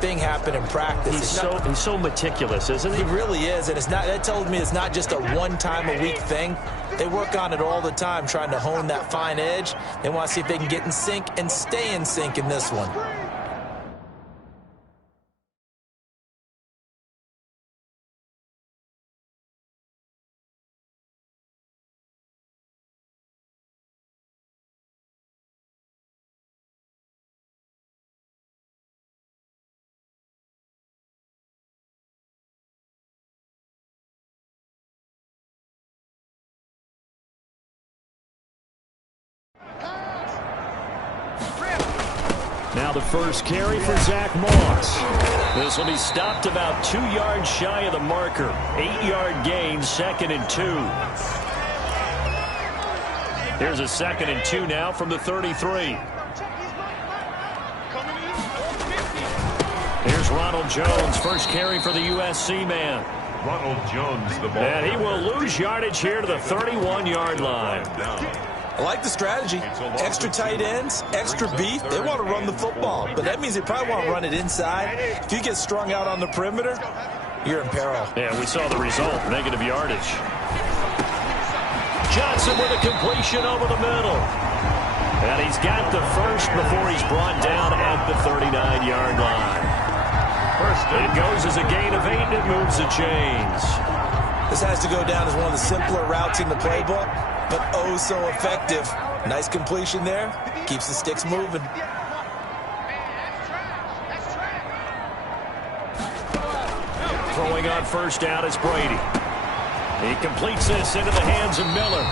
thing happen in practice. He's so meticulous, isn't he? He really is, and that tells me it's not just a one-time-a-week thing. They work on it all the time, trying to hone that fine edge. They want to see if they can get in sync and stay in sync in this one. Now the first carry for Zach Moss. This will be stopped about 2 yards shy of the marker. 8-yard gain, 2nd and 2. Here's a 2nd and 2 now from the 33. Here's Ronald Jones, first carry for the USC man. Ronald Jones, the ball. And he will lose yardage here to the 31-yard line. I like the strategy. Extra tight ends, extra beef. They want to run the football, but that means they probably want to run it inside. If you get strung out on the perimeter, you're in peril. Yeah, we saw the result, negative yardage. Johnson with a completion over the middle. And he's got the first before he's brought down at the 39-yard line. It goes as a gain of 8, and it moves the chains. This has to go down as one of the simpler routes in the playbook, but oh so effective. Nice completion there. Keeps the sticks moving. Throwing on first down is Brady. He completes this into the hands of Miller.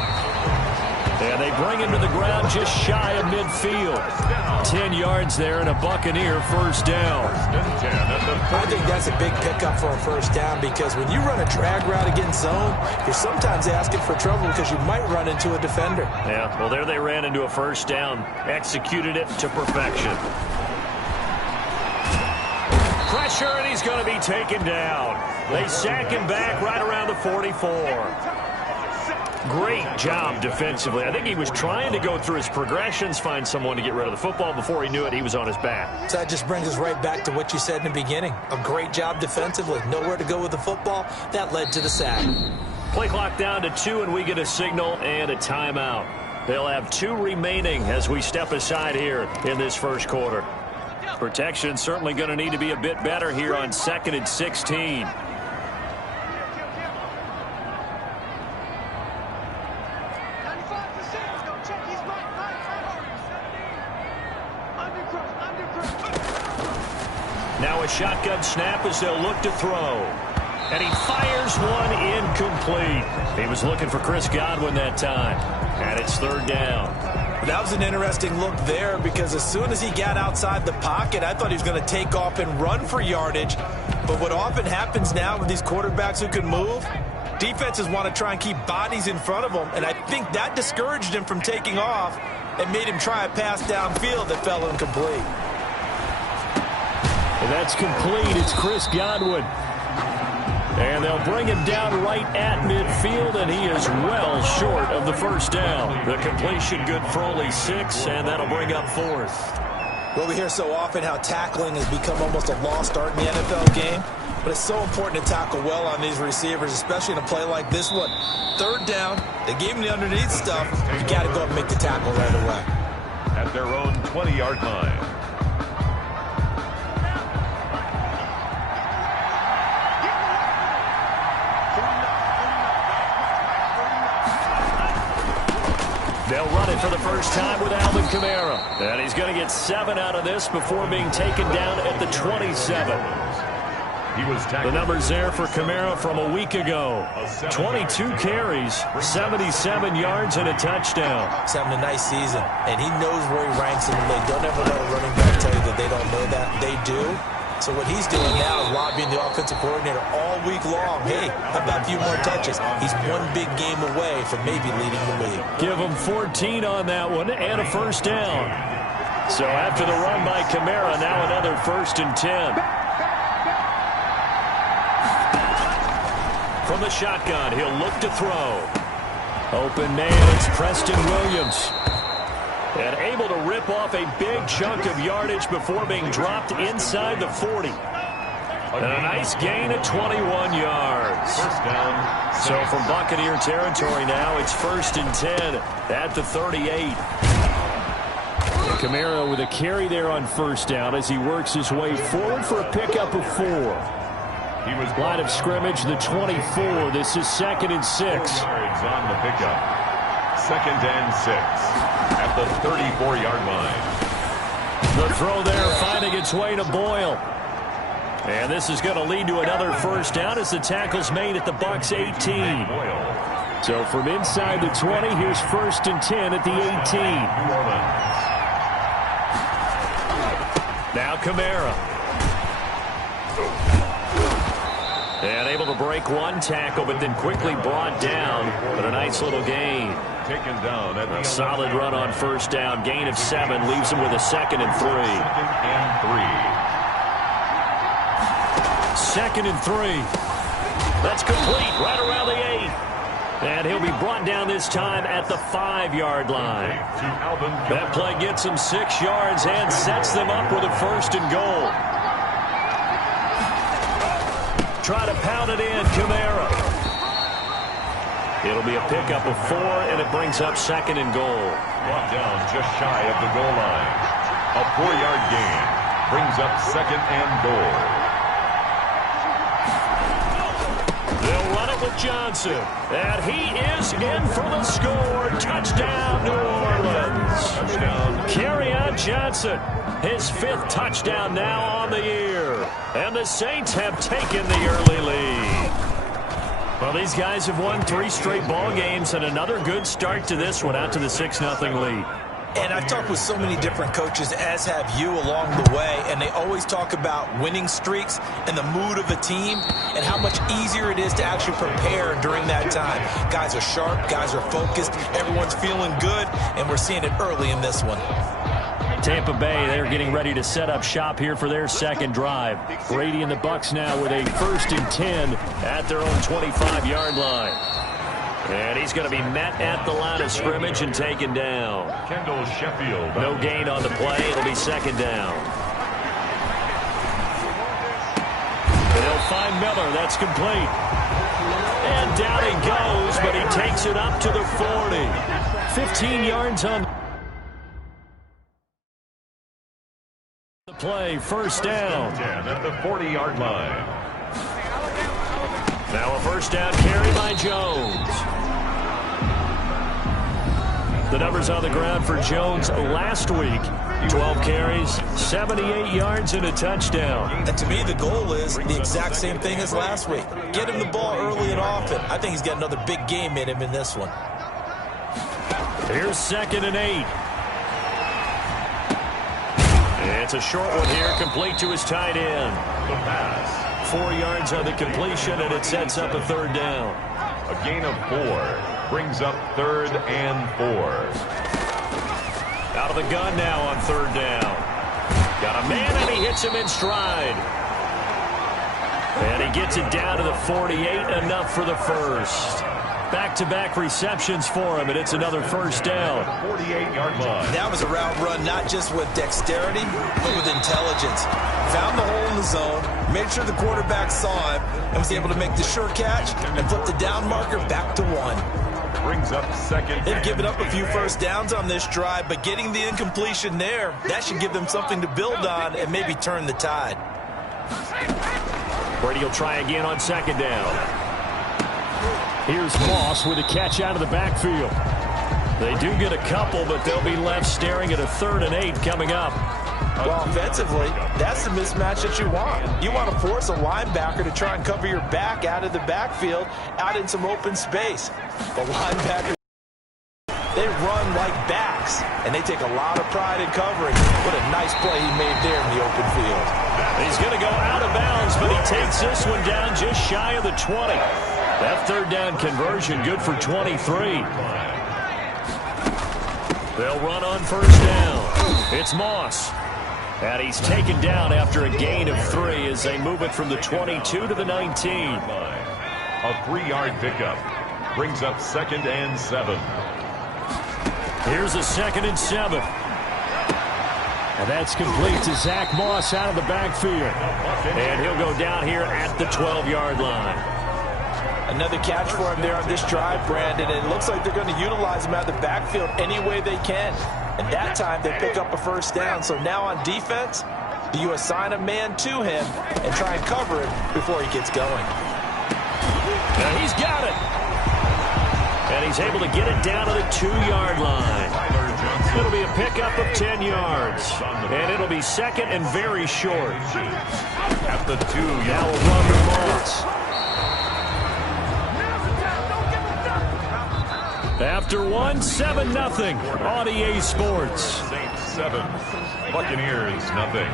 And they bring him to the ground just shy of midfield. 10 yards there and a Buccaneer first down. I think that's a big pickup for a first down because when you run a drag route against zone, you're sometimes asking for trouble because you might run into a defender. Yeah, well, there they ran into a first down. Executed it to perfection. Pressure, and he's going to be taken down. They sack him back right around the 44. Great job defensively. I think he was trying to go through his progressions, find someone to get rid of the football. Before he knew it, he was on his back. So that just brings us right back to what you said in the beginning. A great job defensively. Nowhere to go with the football. That led to the sack. Play clock down to 2, and we get a signal and a timeout. They'll have 2 remaining as we step aside here in this first quarter. Protection certainly going to need to be a bit better here on 2nd and 16. Now a shotgun snap as they'll look to throw. And he fires one incomplete. He was looking for Chris Godwin that time. And it's 3rd down. That was an interesting look there because as soon as he got outside the pocket, I thought he was going to take off and run for yardage. But what often happens now with these quarterbacks who can move, defenses want to try and keep bodies in front of them. And I think that discouraged him from taking off and made him try a pass downfield that fell incomplete. And that's complete. It's Chris Godwin. And they'll bring him down right at midfield, and he is well short of the first down. The completion good for only 6, and that'll bring up 4th. Well, we hear so often how tackling has become almost a lost art in the NFL game, but it's so important to tackle well on these receivers, especially in a play like this one. 3rd down, they gave him the underneath stuff. You got to go up and make the tackle right away. At their own 20-yard line. They'll run it for the first time with Alvin Kamara. And he's going to get 7 out of this before being taken down at the 27. The numbers there for Kamara from a week ago. 22 carries, 77 yards, and a touchdown. He's having a nice season, and he knows where he ranks in the league. Don't ever let a running back tell you that they don't know that. They do. So what he's doing now is lobbying the offensive coordinator all week long. Hey, how about a few more touches? He's one big game away from maybe leading the league. Give him 14 on that one and a first down. So after the run by Kamara, now another 1st and 10. From the shotgun, he'll look to throw. Open man, it's Preston Williams. And able to rip off a big chunk of yardage before being dropped inside the 40. And a nice gain of 21 yards. First down. So from Buccaneer territory now, it's 1st and 10 at the 38. Kamara with a carry there on 1st down as he works his way forward for a pickup of 4. He was line of scrimmage, the 24. This is 2nd and 6. 4 yards on the pickup. 2nd and 6 at the 34-yard line. The throw there finding its way to Boyle. And this is going to lead to another 1st down as the tackle's made at the Bucs 18. So from inside the 20, here's 1st and 10 at the 18. Now Kamara. And able to break one tackle, but then quickly brought down. But a nice little gain. Taken down at a solid run on 1st down. Gain of 7 leaves him with a 2nd and 3. 2nd and 3. That's complete right around the 8. And he'll be brought down this time at the 5-yard line. That play gets him 6 yards and sets them up with a 1st and goal. Try to pound it in, Kamara. It'll be a pickup of 4, and it brings up 2nd and goal. Brought down just shy of the goal line. A 4-yard gain brings up 2nd and goal. They'll run it with Johnson. And he is in for the score. Touchdown, New Orleans. Touchdown. Kerryon Johnson. His 5th touchdown now on the year. And the Saints have taken the early lead. Well, these guys have won 3 straight ball games and another good start to this one out to the 6-0 lead. And I've talked with so many different coaches, as have you, along the way, and they always talk about winning streaks and the mood of a team and how much easier it is to actually prepare during that time. Guys are sharp, guys are focused, everyone's feeling good, and we're seeing it early in this one. Tampa Bay, they're getting ready to set up shop here for their 2nd drive. Brady and the Bucs now with a 1st and 10 at their own 25-yard line. And he's going to be met at the line of scrimmage and taken down. Kendall Sheffield. No gain on the play. It'll be 2nd down. They'll find Miller. That's complete. And down he goes, but he takes it up to the 40. 15 yards on the play. 1st down. At the 40-yard line. Now a 1st down carry by Jones. The numbers on the ground for Jones last week. 12 carries, 78 yards, and a touchdown. And to me, the goal is the exact same thing as last week. Get him the ball early and often. I think he's got another big game in him in this one. Here's 2nd and 8. It's a short one here, complete to his tight end. The pass. 4 yards on the completion, and it sets up a 3rd down. A gain of 4 brings up 3rd and 4. Out of the gun now on 3rd down. Got a man, and he hits him in stride. And he gets it down to the 48, enough for the 1st. Back-to-back receptions for him, and it's another 1st down. 48-yard line. That was a route run not just with dexterity, but with intelligence. Found the hole in the zone, made sure the quarterback saw him, and was able to make the sure catch and flip the down marker back to 1. Brings up 2nd. They've given up a few 1st downs on this drive, but getting the incompletion there, that should give them something to build on and maybe turn the tide. Brady will try again on 2nd down. Here's Moss with a catch out of the backfield. They do get a couple, but they'll be left staring at a 3rd and 8 coming up. Well, offensively, that's the mismatch that you want. You want to force a linebacker to try and cover your back out of the backfield, out in some open space. The linebackers, they run like backs, and they take a lot of pride in covering. What a nice play he made there in the open field. He's going to go out of bounds, but he takes this one down just shy of the 20. That 3rd down conversion good for 23. They'll run on 1st down. It's Moss. And he's taken down after a gain of 3 as they move it from the 22 to the 19. A 3-yard pickup brings up 2nd and 7. Here's a 2nd and 7. And that's complete to Zach Moss out of the backfield. And he'll go down here at the 12-yard line. Another catch for him there on this drive, Brandon. And it looks like they're going to utilize him out of the backfield any way they can. And that time they pick up a first down. So now on defense, do you assign a man to him and try and cover him before he gets going? Now he's got it. And he's able to get it down to the 2-yard line. It'll be a pickup of 10 yards. And it'll be 2nd and very short. At the 2, now we'll run the Moss. After 7-0 on EA Sports. Saints 7, Buccaneers 0.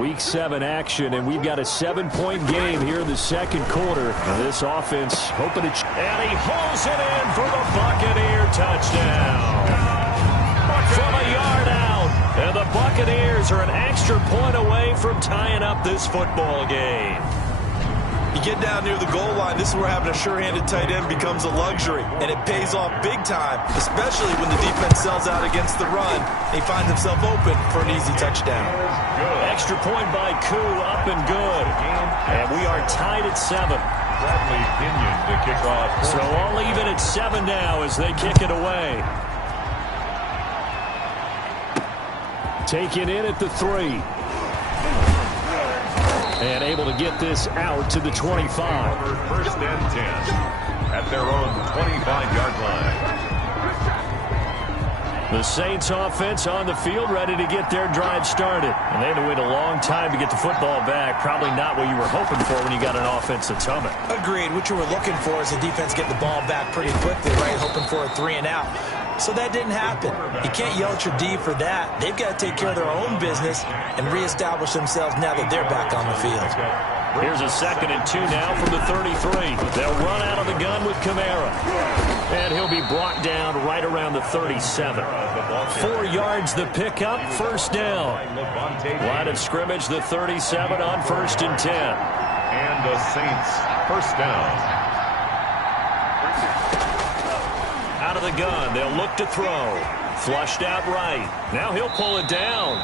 Week 7 action, and we've got a 7-point game here in the second quarter. And this offense hoping to... And he pulls it in for the Buccaneer touchdown. From a yard out. And the Buccaneers are an extra point away from tying up this football game. You get down near the goal line, this is where having a sure-handed tight end becomes a luxury, and it pays off big time, especially when the defense sells out against the run. He finds himself open for an easy touchdown. Extra point by Koo, up and good. And we are tied at 7. Bradley Pinion to kick off. So all even at 7 now as they kick it away. Taken in at the 3. And able to get this out to the 25. 1st and 10 at their own 25-yard line. The Saints offense on the field ready to get their drive started. And they had to wait a long time to get the football back. Probably not what you were hoping for when you got an offense that's humming. Agreed. What you were looking for is the defense getting the ball back pretty quickly, right? Hoping for a 3 and out. So that didn't happen. You can't yell at your D for that. They've got to take care of their own business and reestablish themselves now that they're back on the field. Here's a 2nd and 2 now from the 33. They'll run out of the gun with Kamara. And he'll be brought down right around the 37. 4 yards the pickup, first down. Line of scrimmage, the 37 on 1st and 10. And the Saints first down. Out of the gun, they'll look to throw. Flushed out right. Now he'll pull it down.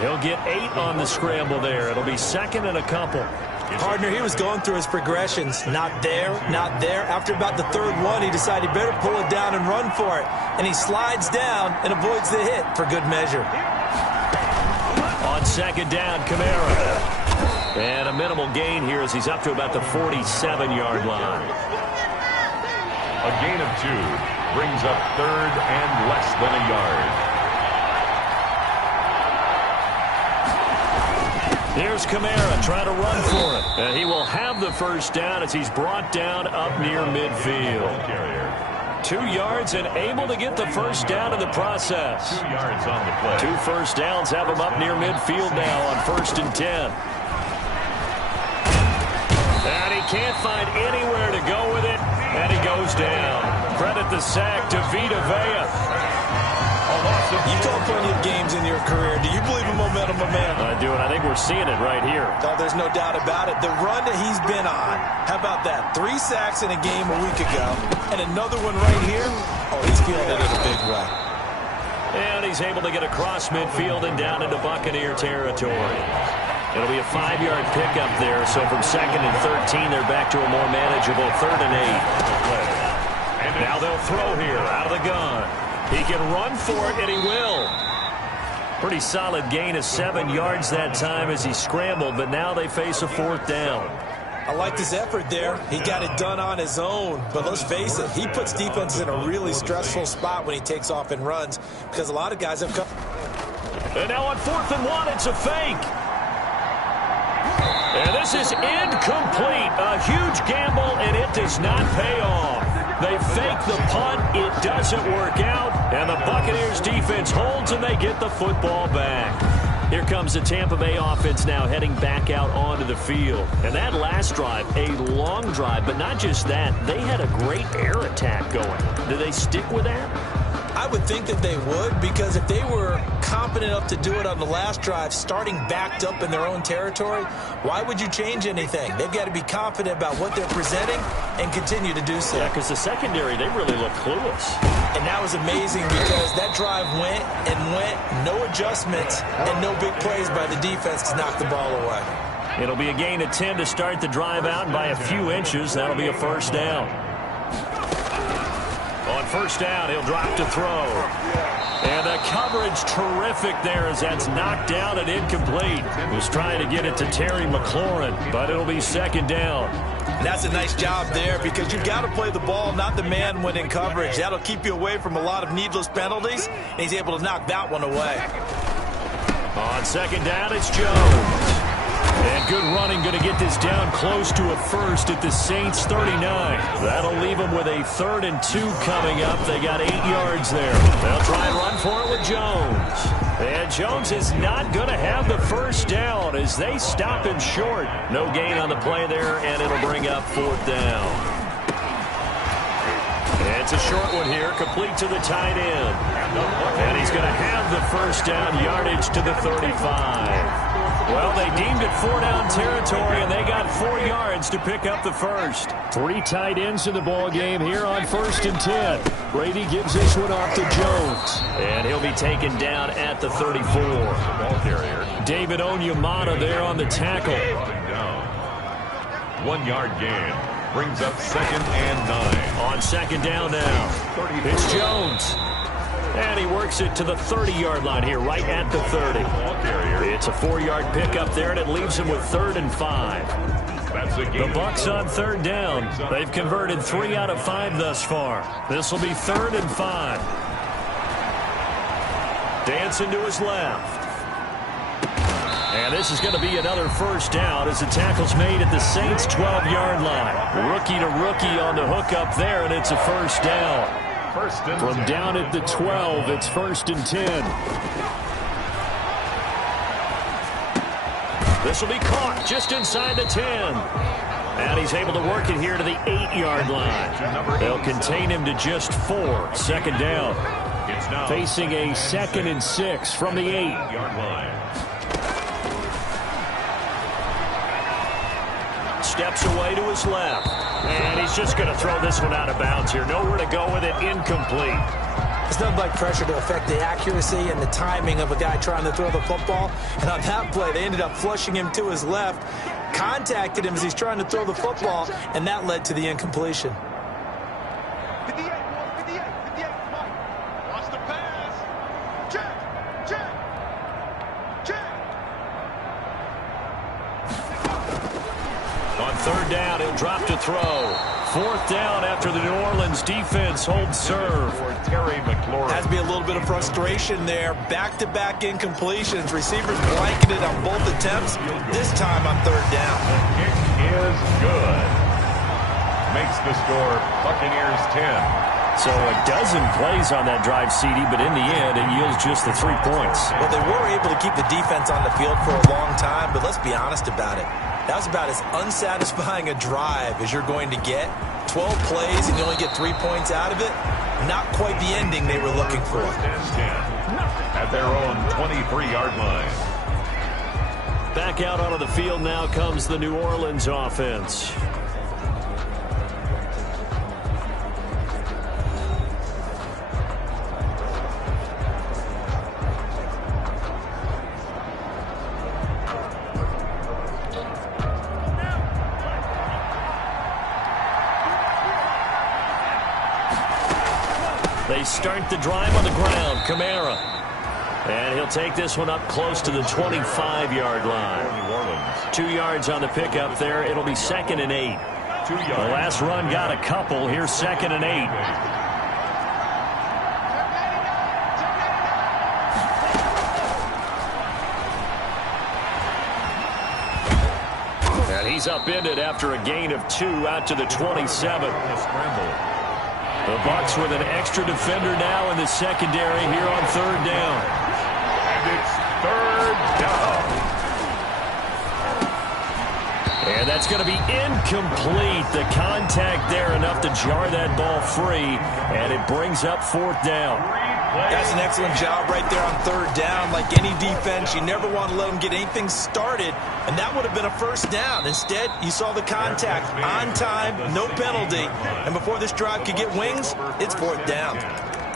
He'll get 8 on the scramble there. It'll be 2nd and a couple. Partner, he was going through his progressions. Not there, not there. After about the 3rd one, he decided he better pull it down and run for it. And he slides down and avoids the hit for good measure. On 2nd down, Kamara. And a minimal gain here as he's up to about the 47-yard line. A gain of 2 brings up 3rd and less than a yard. Here's Kamara trying to run for it. And he will have the first down as he's brought down up near midfield. 2 yards and able to get the first down in the process. 2 yards on the play. 2 first downs have him up near midfield now on 1st and 10. And he can't find anywhere to go with it. And he goes down. Credit the sack to Vita Vea. You've called plenty of games in your career. Do you believe in momentum, my man? I do, and I think we're seeing it right here. Oh, there's no doubt about it. The run that he's been on. How about that? 3 sacks in a game a week ago. And another one right here. Oh, he's feeling it in a big way. And he's able to get across midfield and down into Buccaneer territory. It'll be a 5-yard pickup there. So from 2nd and 13, they're back to a more manageable 3rd and 8. And now they'll throw here out of the gun. He can run for it, and he will. Pretty solid gain of 7 yards that time as he scrambled, but now they face a 4th down. I like his effort there. He got it done on his own. But let's face it, he puts defenses in a really stressful spot when he takes off and runs because a lot of guys have come. And now on 4th and 1, it's a fake. And this is incomplete. A huge gamble, and it does not pay off. They fake the punt. It doesn't work out. And the Buccaneers defense holds, and they get the football back. Here comes the Tampa Bay offense now heading back out onto the field. And that last drive, a long drive, but not just that. They had a great air attack going. Do they stick with that? I would think that they would, because if they were competent enough to do it on the last drive, starting backed up in their own territory, why would you change anything? They've got to be confident about what they're presenting and continue to do so. Yeah, because the secondary, they really look clueless. And that was amazing because that drive went and went, no adjustments, and no big plays by the defense to knock the ball away. It'll be a gain of 10 to start the drive out, and by a few inches, that'll be a first down. On first down, he'll drop to throw. And the coverage terrific there as that's knocked down and incomplete. Was trying to get it to Terry McLaurin, but it'll be second down. And that's a nice job there because you've got to play the ball, not the man when in coverage. That'll keep you away from a lot of needless penalties, and he's able to knock that one away. On second down, it's Jones. And good running, going to get this down close to a first at the Saints 39. That'll leave them with a 3rd and 2 coming up. They got 8 yards there. They'll try and run for it with Jones. And Jones is not going to have the first down as they stop him short. No gain on the play there, and it'll bring up 4th down. It's a short one here, complete to the tight end. And he's going to have the first down, yardage to the 35. Well, they deemed it 4-down territory, and they got 4 yards to pick up the first. 3 tight ends in the ball game here on 1st and 10. Brady gives this one off to Jones. And he'll be taken down at the 34. Ball carrier. David Onyemata there on the tackle. 1 yard gain. Brings up 2nd and 9. On second down now. It's Jones. And he works it to the 30-yard line here, right at the 30. It's a 4-yard pickup there, and it leaves him with 3rd and 5. The Bucs on 3rd down. They've converted 3 out of 5 thus far. This will be 3rd and 5. Dancing to his left. And this is going to be another first down as the tackle's made at the Saints' 12-yard line. Rookie to rookie on the hook up there, and it's a first down. From down at the 12, it's 1st and 10. This will be caught just inside the 10. And he's able to work it here to the 8-yard line. They'll contain him to just 4. Second down. Facing a 2nd and 6 from the 8-yard line. Steps away to his left. And he's just going to throw this one out of bounds here. Nowhere to go with it. Incomplete. It's nothing like pressure to affect the accuracy and the timing of a guy trying to throw the football. And on that play, they ended up flushing him to his left, contacted him as he's trying to throw the football, and that led to the incompletion. On 3rd down, he'll drop to throw. 4th down after the New Orleans defense holds serve. Terry McLaurin. Has to be a little bit of frustration there. Back-to-back incompletions. Receivers blanketed on both attempts, this time on 3rd down. The kick is good. Makes the score Buccaneers 10. So a dozen plays on that drive, CD, but in the end, it yields just the 3 points. Well, they were able to keep the defense on the field for a long time, but let's be honest about it. That was about as unsatisfying a drive as you're going to get. 12 plays and you only get 3 points out of it. Not quite the ending they were looking for. At their own 23-yard line. Back out onto the field now comes the New Orleans offense. They start the drive on the ground. Kamara. And he'll take this one up close to the 25-yard line. 2 yards on the pickup there. It'll be 2nd and 8. 2 yards. The last run got a couple. Here's 2nd and 8. And he's upended after a gain of 2 out to the 27. The Bucs with an extra defender now in the secondary here on 3rd down. And it's 3rd down. And that's going to be incomplete. The contact there enough to jar that ball free. And it brings up 4th down. That's an excellent job right there on third down. Like any defense, you never want to let them get anything started, and that would have been a first down. Instead, you saw the contact on time, no penalty, and before this drive could get wings, it's fourth down.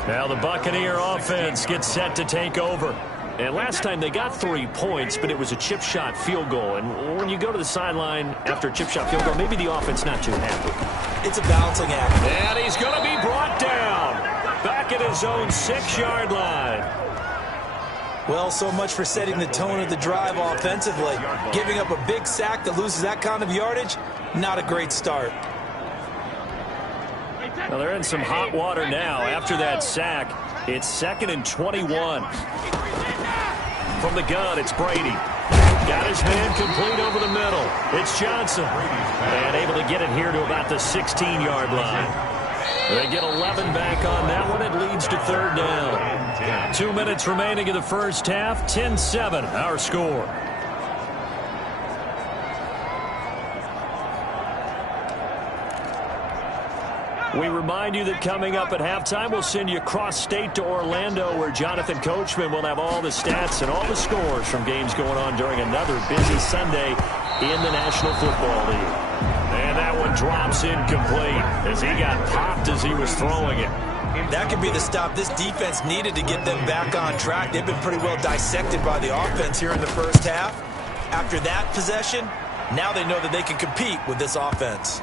Now the Buccaneer offense gets set to take over. And last time they got 3 points, but it was a chip shot field goal. And when you go to the sideline after a chip shot field goal, maybe the offense not too happy. It's a balancing act. And he's going to be brought down back at his own 6-yard line. Well, so much for setting the tone of the drive offensively. Giving up a big sack that loses that kind of yardage, not a great start. Well, they're in some hot water now after that sack. It's 2nd and 21. From the gun, it's Brady. Got his man complete over the middle. It's Johnson. And able to get it here to about the 16-yard line. They get 11 back on that one. It leads to third down. 2 minutes remaining in the first half. 10-7, our score. We remind you that coming up at halftime, we'll send you cross-state to Orlando, where Jonathan Coachman will have all the stats and all the scores from games going on during another busy Sunday in the National Football League. And that one drops incomplete as he got popped as he was throwing it. That could be the stop this defense needed to get them back on track. They've been pretty well dissected by the offense here in the first half. After that possession, now they know that they can compete with this offense.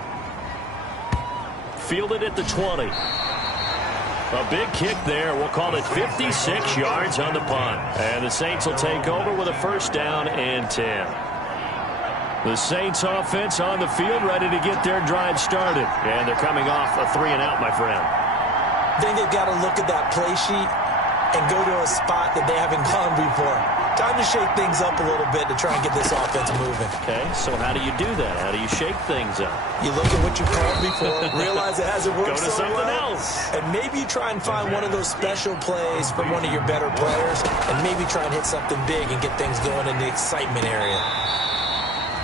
Fielded at the 20. A big kick there. We'll call it 56 yards on the punt. And the Saints will take over with a first down and 10. The Saints offense on the field ready to get their drive started. And they're coming off a 3-and-out, my friend. I think they've got to look at that play sheet and go to a spot that they haven't gone before. Time to shake things up a little bit to try and get this offense moving. Okay, so how do you do that? How do you shake things up? You look at what you called before, realize it hasn't worked so so something well, else. and maybe you try and find one of those special plays from one of your better players, and maybe try and hit something big and get things going in the excitement area.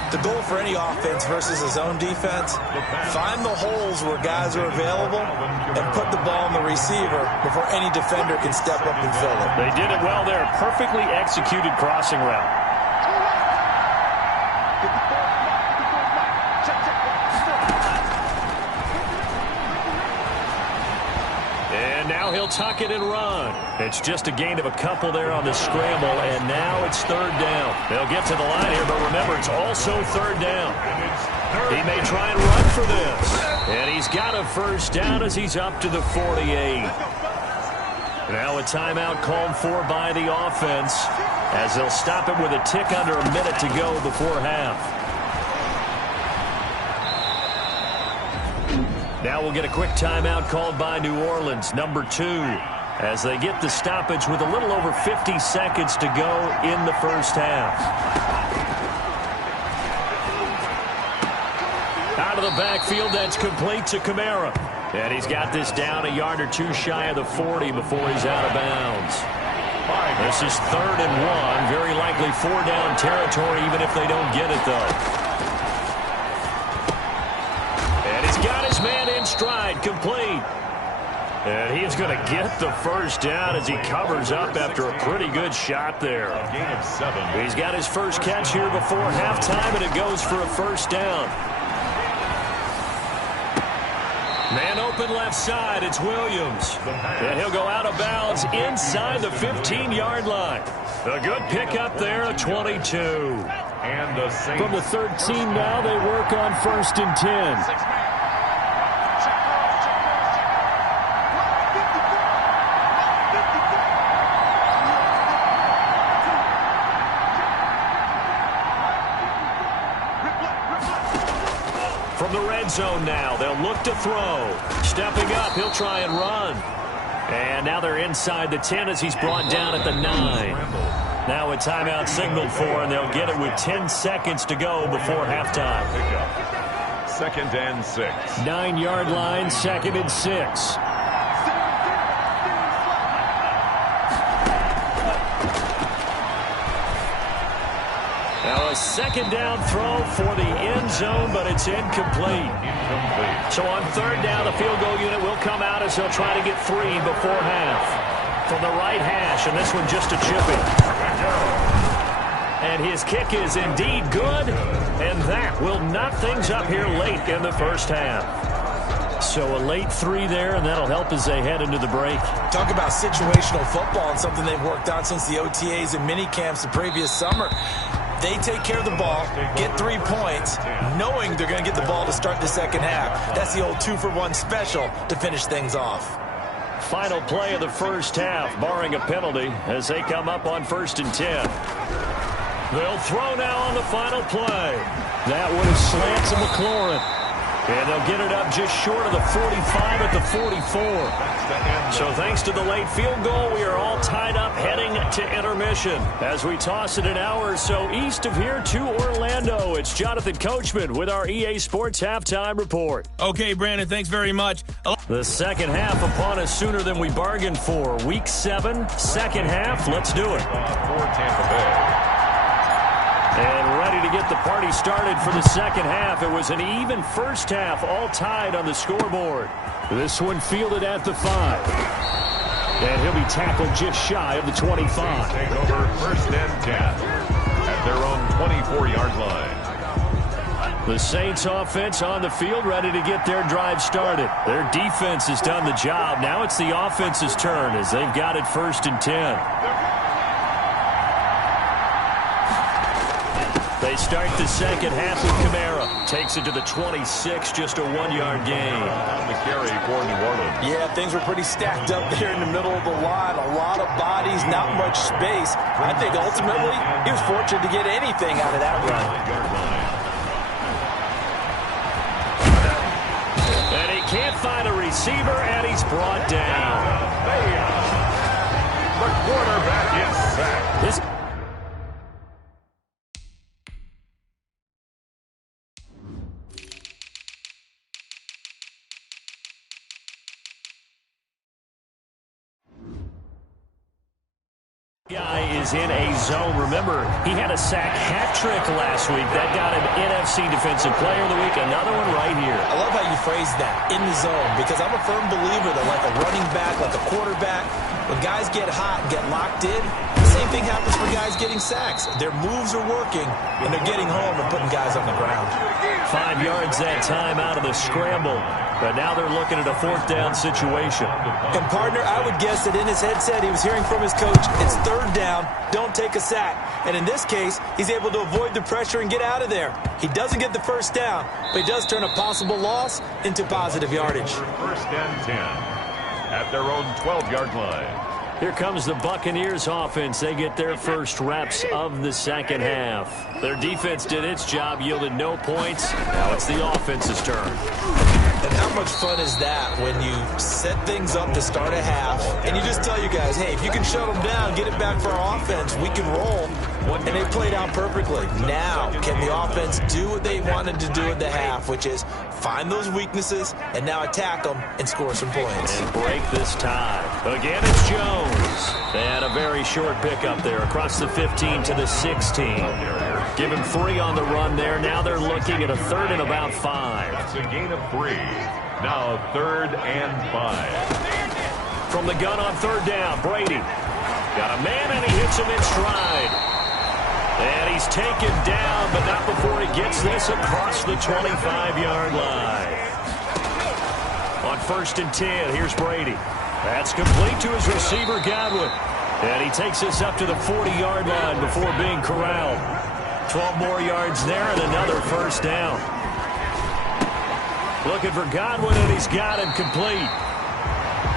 The goal for any offense versus a zone defense, find the holes where guys are available and put the ball in the receiver before any defender can step up and fill it. They did it well there. Perfectly executed crossing route. And now he'll tuck it and run. It's just a gain of a couple there on the scramble, and now it's third down. They'll get to the line here, but remember, it's also third down. He may try and run for this. And he's got a first down as he's up to the 48. Now a timeout called for by the offense as they'll stop it with a tick under a minute to go before half. Now we'll get a quick timeout called by New Orleans, number 2, as they get the stoppage with a little over 50 seconds to go in the first half. Out of the backfield, that's complete to Kamara. And he's got this down a yard or two shy of the 40 before he's out of bounds. This is 3rd and 1, very likely 4-down territory even if they don't get it, though. Got his man in stride, complete. And he's going to get the first down as he covers up after a pretty good shot there. He's got his first catch here before halftime, and it goes for a first down. Man open left side, it's Williams. And he'll go out of bounds inside the 15-yard line. A good pickup there, a 22. From the 13 now, they work on 1st and 10. From the red zone now, they'll look to throw. Stepping up, he'll try and run. And now they're inside the 10 as he's brought down at the 9. Now a timeout signaled for, and they'll get it with 10 seconds to go before halftime. 2nd and 6. 9-yard line, 2nd and 6. Now a 2nd down throw for the end zone, but it's incomplete. So on 3rd down, the field goal unit will come out as they'll try to get 3 before half. from the right hash, and this one just a chipping. And his kick is indeed good, and that will knock things up here late in the first half. So a late 3 there, and that'll help as they head into the break. Talk about situational football and something they've worked on since the OTAs and mini camps the previous summer. They take care of the ball, get 3 points, knowing they're going to get the ball to start the second half. That's the old 2-for-1 special to finish things off. Final play of the first half, barring a penalty, as they come up on 1st and 10. They'll throw now on the final play. That one is slants to McLaurin. And they'll get it up just short of the 45 at the 44. So thanks to the late field goal, we are all tied up heading to intermission. As we toss it an hour or so east of here to Orlando, it's Jonathan Coachman with our EA Sports Halftime Report. Okay, Brandon, thanks very much. The second half upon us sooner than we bargained for. Week 7, second half. Let's do it. For Tampa Bay. And ready to get the party started for the second half. It was an even first half, all tied on the scoreboard. This one fielded at the 5. And he'll be tackled just shy of the 25. Take over 1st and 10 at their own 24-yard line. The Saints offense on the field, ready to get their drive started. Their defense has done the job. Now it's the offense's turn as they've got it 1st and 10. They start the second half with Kamara. Takes it to the 26, just a 1-yard gain. On the carry for New Orleans. Yeah, things were pretty stacked up there in the middle of the line. A lot of bodies, not much space. I think ultimately he was fortunate to get anything out of that run. And he can't find a receiver, and he's brought down. The quarterback is sacked. Guy is in a zone. Remember, he had a sack hat trick last week. That got him NFC Defensive Player of the Week. Another one right here. I love how you phrase that, in the zone, because I'm a firm believer that like a running back, like a quarterback, when guys get hot and get locked in, the same thing happens for guys getting sacks. Their moves are working, and they're getting home and putting guys on the ground. 5 yards that time out of the scramble. But now they're looking at a 4th down situation. And, partner, I would guess that in his headset he was hearing from his coach, it's 3rd down, don't take a sack. And in this case, he's able to avoid the pressure and get out of there. He doesn't get the 1st down, but he does turn a possible loss into positive yardage. 1st and 10 at their own 12-yard line. Here comes the Buccaneers offense. They get their first reps of the second half. Their defense did its job, yielded no points. Now it's the offense's turn. And how much fun is that when you set things up to start a half and you just tell you guys, hey, if you can shut them down, get it back for our offense, we can roll. And they played out perfectly. Now, can the offense do what they wanted to do at the half, which is find those weaknesses and now attack them and score some points. And break this tie. Again, it's Jones. And a very short pickup there across the 15 to the 16. Give him 3 on the run there. Now they're looking at a 3rd and about 5. That's a gain of 3. Now 3rd and 5. From the gun on 3rd down, Brady. Got a man and he hits him in stride. And he's taken down, but not before he gets this across the 25-yard line. On 1st and 10, here's Brady. That's complete to his receiver, Godwin. And he takes this up to the 40-yard line before being corralled. 12 more yards there and another 1st down. Looking for Godwin, and he's got him complete.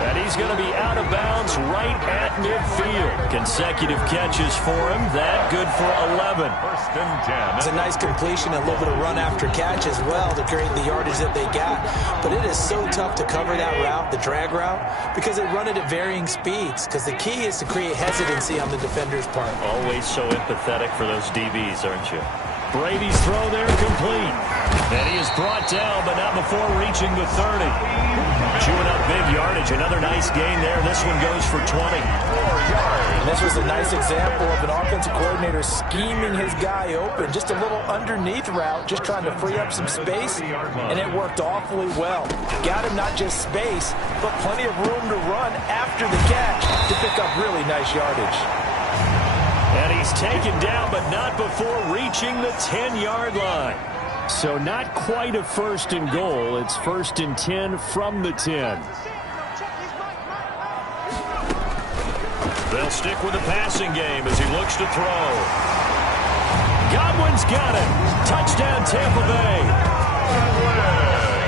And he's going to be out of bounds right at midfield. Consecutive catches for him. That good for 11. 1st and 10. It's a nice completion, a little bit of run after catch as well to create the yardage that they got. But it is so tough to cover that route, the drag route, because they run it at varying speeds. Because the key is to create hesitancy on the defender's part. Always so empathetic for those DBs, aren't you? Brady's throw there complete. And he is brought down, but not before reaching the 30. Chewing up big yardage. Another nice gain there. This one goes for 20. And this was a nice example of an offensive coordinator scheming his guy open. Just a little underneath route, just trying to free up some space, and it worked awfully well. Got him not just space, but plenty of room to run after the catch to pick up really nice yardage. And he's taken down, but not before reaching the 10-yard line. So not quite a first and goal. It's first and 10 from the 10. They'll stick with the passing game as he looks to throw. Godwin's got it. Touchdown, Tampa Bay.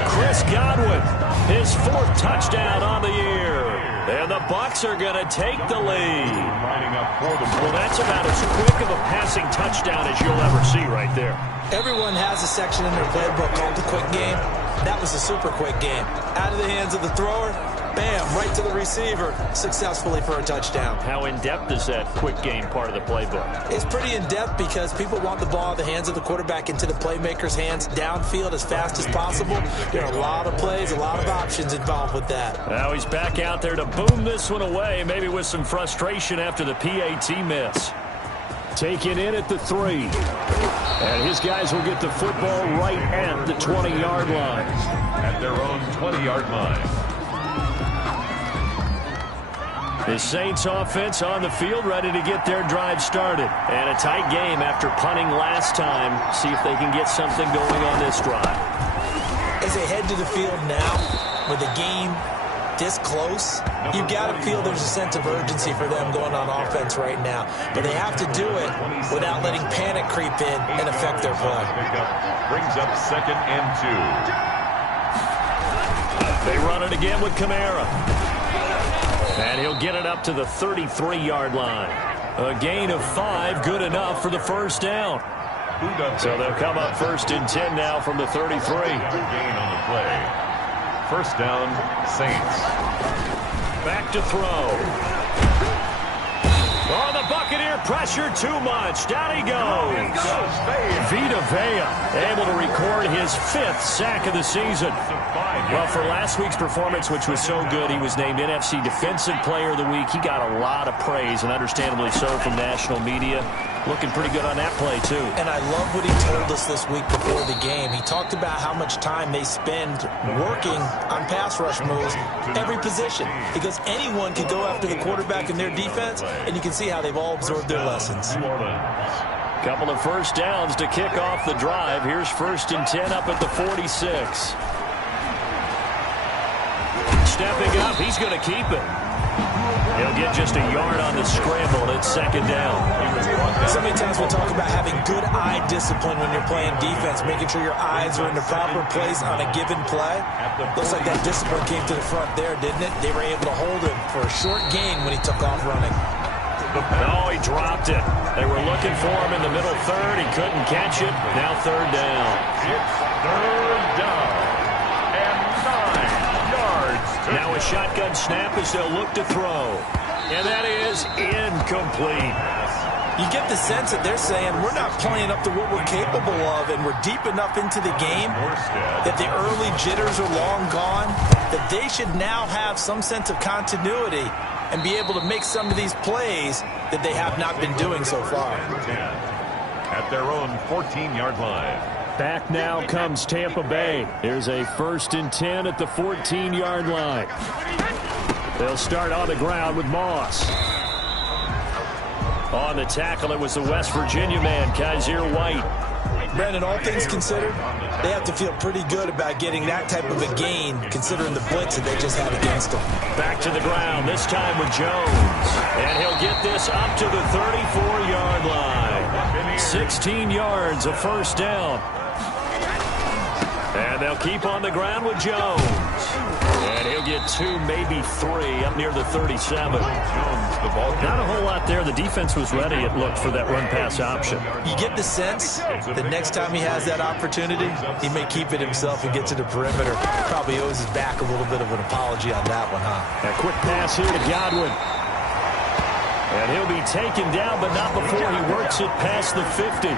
Chris Godwin, his 4th touchdown on the year. And the Bucs are going to take the lead. Well, that's about as quick of a passing touchdown as you'll ever see right there. Everyone has a section in their playbook called the quick game. That was a super quick game. Out of the hands of the thrower, bam, right to the receiver, successfully for a touchdown. How in-depth is that quick game part of the playbook? It's pretty in-depth because people want the ball in the hands of the quarterback into the playmaker's hands downfield as fast as possible. There are a lot of plays, a lot of options involved with that. Now he's back out there to boom this one away, maybe with some frustration after the PAT miss. Taken in at the 3. And his guys will get the football right at the 20-yard line. At their own 20-yard line. The Saints offense on the field, ready to get their drive started. And a tight game after punting last time. See if they can get something going on this drive. As they head to the field now, with the game this close, you've got to feel there's a sense of urgency for them going on offense right now. But they have to do it without letting panic creep in and affect their play. Brings up 2nd and 2. They run it again with Kamara. And he'll get it up to the 33-yard line. A gain of 5, good enough for the first down. So they'll come up first and 10 now from the 33. Gain on the play. First down, Saints. Back to throw. Oh, the Buccaneer pressure too much. Down he goes. Vita Vea able to record his 5th sack of the season. Well, for last week's performance, which was so good, he was named NFC Defensive Player of the Week. He got a lot of praise, and understandably so, from national media. Looking pretty good on that play, too. And I love what he told us this week before the game. He talked about how much time they spend working on pass rush moves, every position. Because anyone can go after the quarterback in their defense, and you can see how they've all absorbed their lessons. Couple of first downs to kick off the drive. Here's first and 10 up at the 46. Stepping up, he's going to keep it. He'll get just a yard on the scramble. It's 2nd down. So many times we talk about having good eye discipline when you're playing defense, making sure your eyes are in the proper place on a given play. Looks like that discipline came to the front there, didn't it? They were able to hold him for a short gain when he took off running. No, he dropped it. They were looking for him in the middle 3rd. He couldn't catch it. Now 3rd down. It's 3rd down. And 9 yards. Now a shotgun snap as they'll look to throw. And that is incomplete. You get the sense that they're saying we're not playing up to what we're capable of, and we're deep enough into the game that the early jitters are long gone, that they should now have some sense of continuity and be able to make some of these plays that they have not been doing so far. At their own 14-yard line. Back now comes Tampa Bay. Here's a first and 10 at the 14-yard line. They'll start on the ground with Moss. On the tackle, it was the West Virginia man, Kaiser White. Brandon, all things considered, they have to feel pretty good about getting that type of a gain, considering the blitz that they just had against them. Back to the ground, this time with Jones. And he'll get this up to the 34-yard line. 16 yards, a first down. And they'll keep on the ground with Jones. And he'll get 2, maybe 3, up near the 37. Not a whole lot there. The defense was ready, it looked, for that run-pass option. You get the sense that next time he has that opportunity, he may keep it himself and get to the perimeter. Probably owes his back a little bit of an apology on that one, huh? A quick pass here to Godwin. And he'll be taken down, but not before he works it past the 50.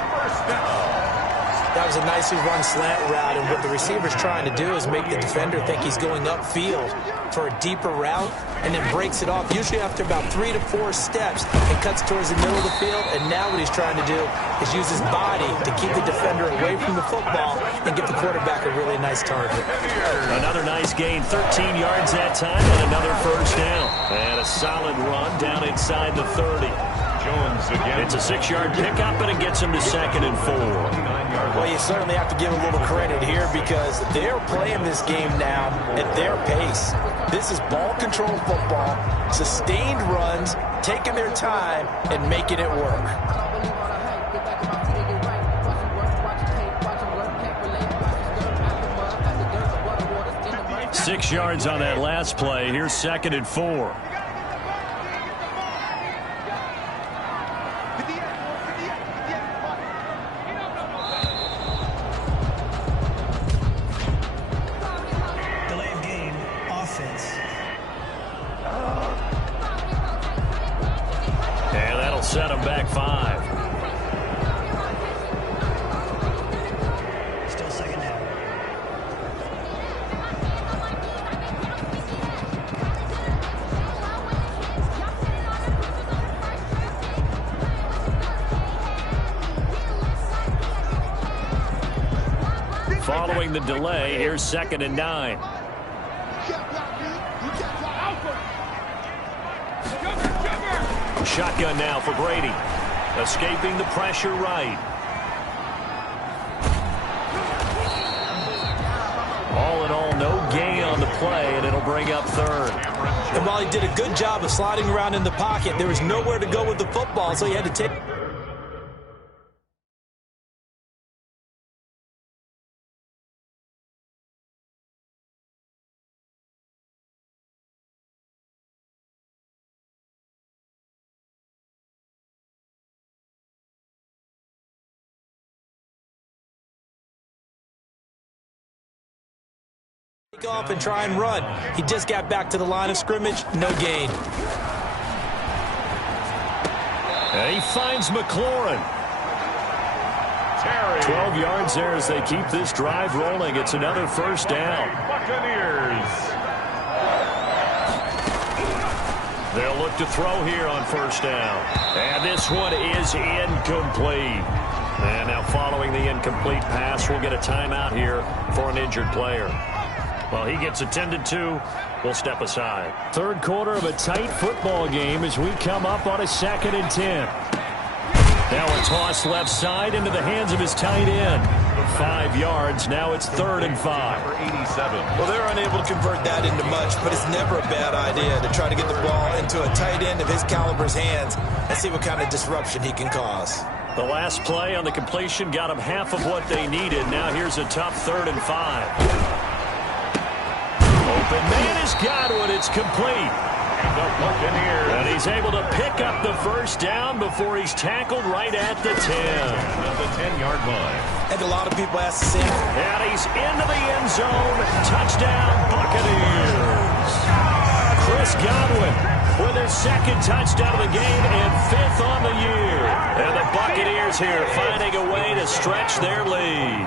That was a nicely run slant route, and what the receiver's trying to do is make the defender think he's going upfield for a deeper route, and then breaks it off, usually after about 3 to 4 steps, and cuts towards the middle of the field. And now what he's trying to do is use his body to keep the defender away from the football and give the quarterback a really nice target. Another nice gain, 13 yards that time, and another first down. And a solid run down inside the 30. Jones again. It's a 6-yard pickup, and it gets him to 2nd and 4. Well, you certainly have to give a little credit here because they're playing this game now at their pace. This is ball control football, sustained runs, taking their time, and making it work. Six yards on that last play. Here's 2nd and 4. Set him back 5. Still 2nd down. Following the delay, here's 2nd and 9. Shotgun now for Brady. Escaping the pressure right. All in all, no gain on the play, and it'll bring up 3rd. And while he did a good job of sliding around in the pocket, there was nowhere to go with the football, so he had to take... off and try and run. He just got back to the line of scrimmage. No gain. And he finds McLaurin. 12 yards there as they keep this drive rolling. It's another first down. Buccaneers. They'll look to throw here on first down. And this one is incomplete. And now following the incomplete pass, we'll get a timeout here for an injured player. Well, he gets attended to. We'll step aside. Third quarter of a tight football game as we come up on a 2nd and 10. Now a toss left side into the hands of his tight end. 5 yards. Now it's 3rd and 5. 87. Well, they're unable to convert that into much, but it's never a bad idea to try to get the ball into a tight end of his caliber's hands and see what kind of disruption he can cause. The last play on the completion got him half of what they needed. Now here's a tough 3rd and 5. Open man has got it. It's complete. The Buccaneers. And he's able to pick up the first down before he's tackled right at the 10. At the 10-yard line. And a lot of people ask the same. And he's into the end zone. Touchdown, Buccaneers. Chris Godwin with his 2nd touchdown of the game and 5th on the year. And the Buccaneers here finding a way to stretch their lead.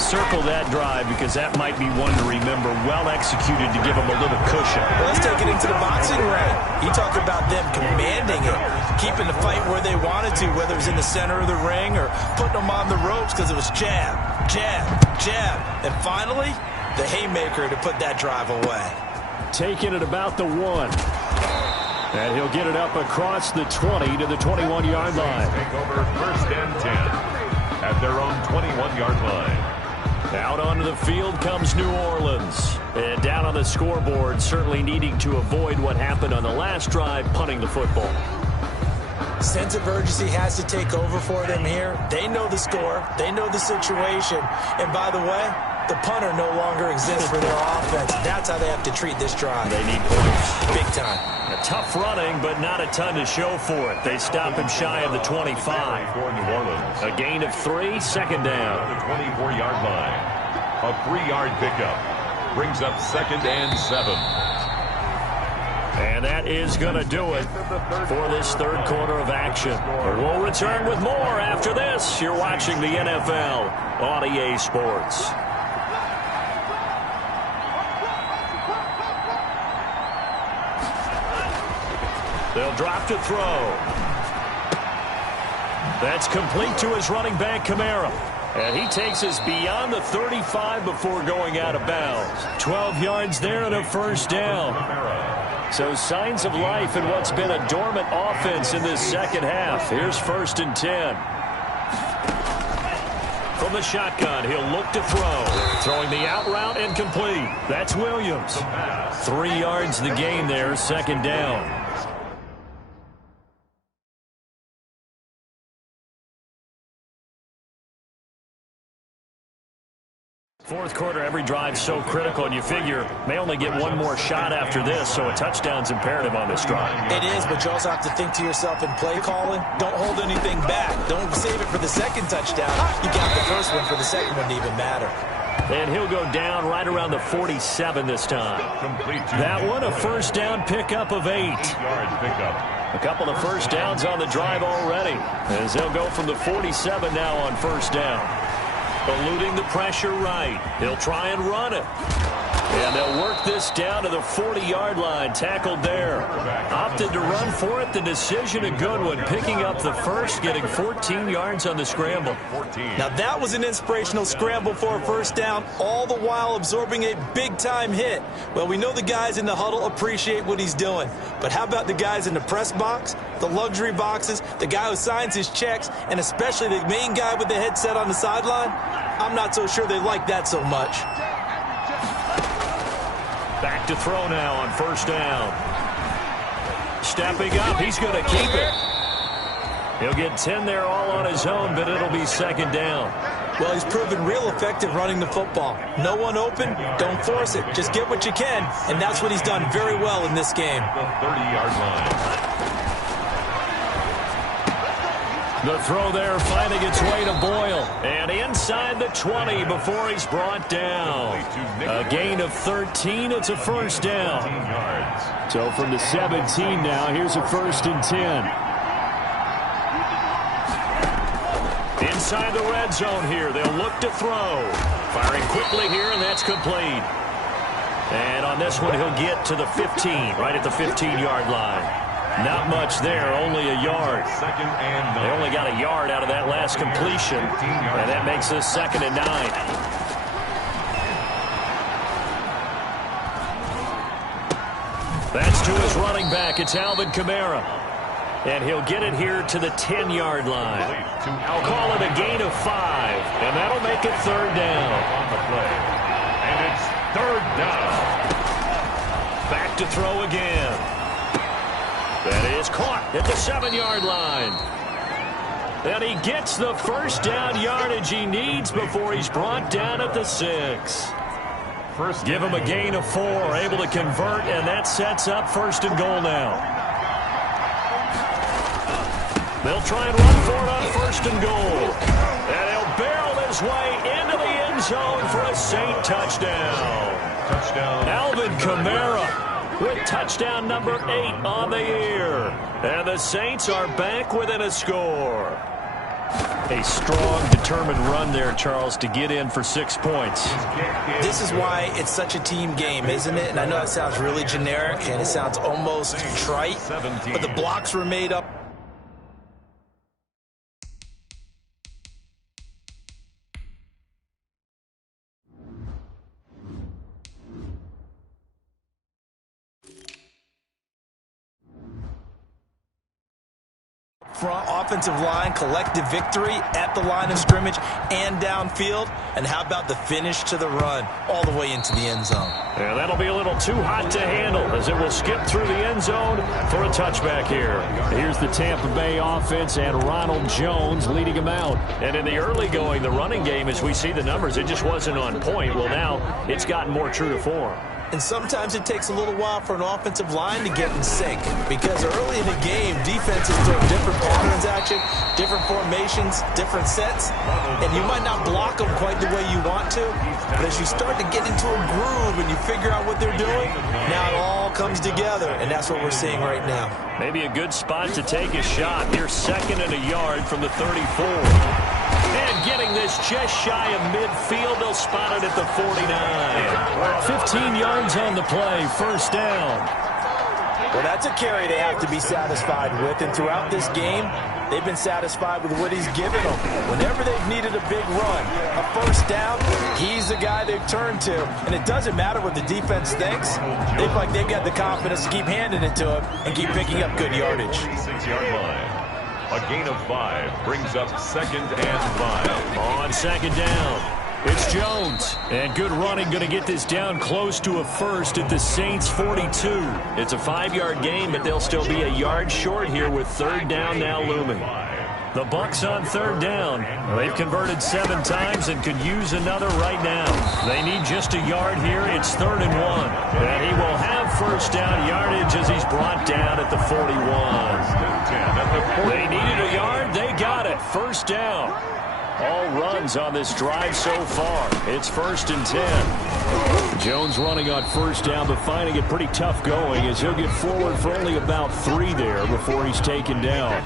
Circle that drive because that might be one to remember. Well executed to give them a little cushion. Well, let's take it into the boxing ring. You talk about them commanding it, keeping the fight where they wanted to, whether it was in the center of the ring or putting them on the ropes because it was jab, jab, jab. And finally, the haymaker to put that drive away. Taking it about the 1. And he'll get it up across the 20 to the 21-yard line. Take over 1st and 10 at their own 21-yard line. Out onto the field comes New Orleans. And down on the scoreboard, certainly needing to avoid what happened on the last drive, punting the football. Sense of urgency has to take over for them here. They know the score. They know the situation. And by the way, the punter no longer exists for their offense. That's how they have to treat this drive. They need points. Big time. A tough running, but not a ton to show for it. They stop him shy of the 25. For New Orleans. A gain of 3, 2nd down. The 24-yard line. A 3-yard pickup. Brings up 2nd and 7. And And that is going to do it for this third quarter of action. We'll return with more after this. You're watching the NFL on EA Sports. They'll drop to throw. That's complete to his running back, Kamara. And he takes us beyond the 35 before going out of bounds. 12 yards there and a first down. So signs of life in what's been a dormant offense in this second half. Here's 1st and 10. From the shotgun, he'll look to throw. Throwing the out route and complete. That's Williams. 3 yards the gain there, 2nd down. Fourth quarter, every drive so critical, and you figure may only get one more shot after this, so a touchdown's imperative on this drive. It is, but you also have to think to yourself in play calling, don't hold anything back. Don't save it for the second touchdown. You got the first one for the second one to even matter. And he'll go down right around the 47 this time. That one, a first down pickup of 8. A couple of first downs on the drive already, as they'll go from the 47 now on first down. Eluding the pressure right. He'll try and run it. And they'll work this down to the 40-yard line. Tackled there. Opted to run for it. The decision a good one. Picking up the first, getting 14 yards on the scramble. Now that was an inspirational scramble for a first down, all the while absorbing a big-time hit. Well, we know the guys in the huddle appreciate what he's doing. But how about the guys in the press box, the luxury boxes, the guy who signs his checks, and especially the main guy with the headset on the sideline? I'm not so sure they like that so much. Back to throw now on first down. Stepping up, he's going to keep it. He'll get 10 there all on his own, but it'll be 2nd down. Well, he's proven real effective running the football. No one open, don't force it. Just get what you can, and that's what he's done very well in this game. The 30-yard line. The throw there finding its way to Boyle. And inside the 20 before he's brought down. A gain of 13. It's a first down. So from the 17 now, here's a 1st and 10. Inside the red zone here. They'll look to throw. Firing quickly here, and that's complete. And on this one, he'll get to the 15, right at the 15-yard line. Not much there, only a yard. They only got a yard out of that last completion, and that makes this 2nd and 9. That's to his running back. It's Alvin Kamara. And he'll get it here to the 10-yard line. I'll call it a gain of 5, and that'll make it 3rd down. And it's 3rd down. Back to throw again. That is caught at the 7-yard line. And he gets the first down yardage he needs before he's brought down at the 6. Give him a gain of 4, able to convert, and that sets up 1st and goal now. They'll try and run for it on 1st and goal. And he'll barrel his way into the end zone for a Saint touchdown. Alvin Kamara with touchdown number 8 on the year. And the Saints are back within a score. A strong, determined run there, Charles, to get in for 6 points. This is why it's such a team game, isn't it? And I know that sounds really generic, and it sounds almost trite, but the blocks were made up. Front offensive line, collective victory at the line of scrimmage and downfield. And how about the finish to the run all the way into the end zone? Yeah, that'll be a little too hot to handle as it will skip through the end zone for a touchback here. Here's the Tampa Bay offense and Ronald Jones leading them out. And in the early going, the running game, as we see the numbers, it just wasn't on point. Well, now it's gotten more true to form. And sometimes it takes a little while for an offensive line to get in sync, because early in the game, defenses throw different patterns at you, different formations, different sets, and you might not block them quite the way you want to, but as you start to get into a groove and you figure out what they're doing, now it all comes together, and that's what we're seeing right now. Maybe a good spot to take a shot. You're 2nd and a yard from the 34. And getting this just shy of midfield, they'll spot it at the 49. 15 yards on the play, 1st down. Well, that's a carry they have to be satisfied with, and throughout this game, they've been satisfied with what he's given them. Whenever they've needed a big run, a 1st down, he's the guy they've turned to. And it doesn't matter what the defense thinks. They feel like they've got the confidence to keep handing it to him and keep picking up good yardage. 6-yard line. A gain of 5 brings up 2nd and 5. On 2nd down, it's Jones. And good running, going to get this down close to a 1st at the Saints' 42. It's a 5-yard gain, but they'll still be a yard short here with 3rd down now looming. The Bucs on 3rd down. They've converted 7 times and could use another right now. They need just a yard here. It's 3rd and 1. And he will have 1st down yardage as he's brought down at the 41. They needed a yard. They got it. 1st down. All runs on this drive so far. It's 1st and 10. Jones running on 1st down, but finding it pretty tough going as he'll get forward for only about 3 there before he's taken down.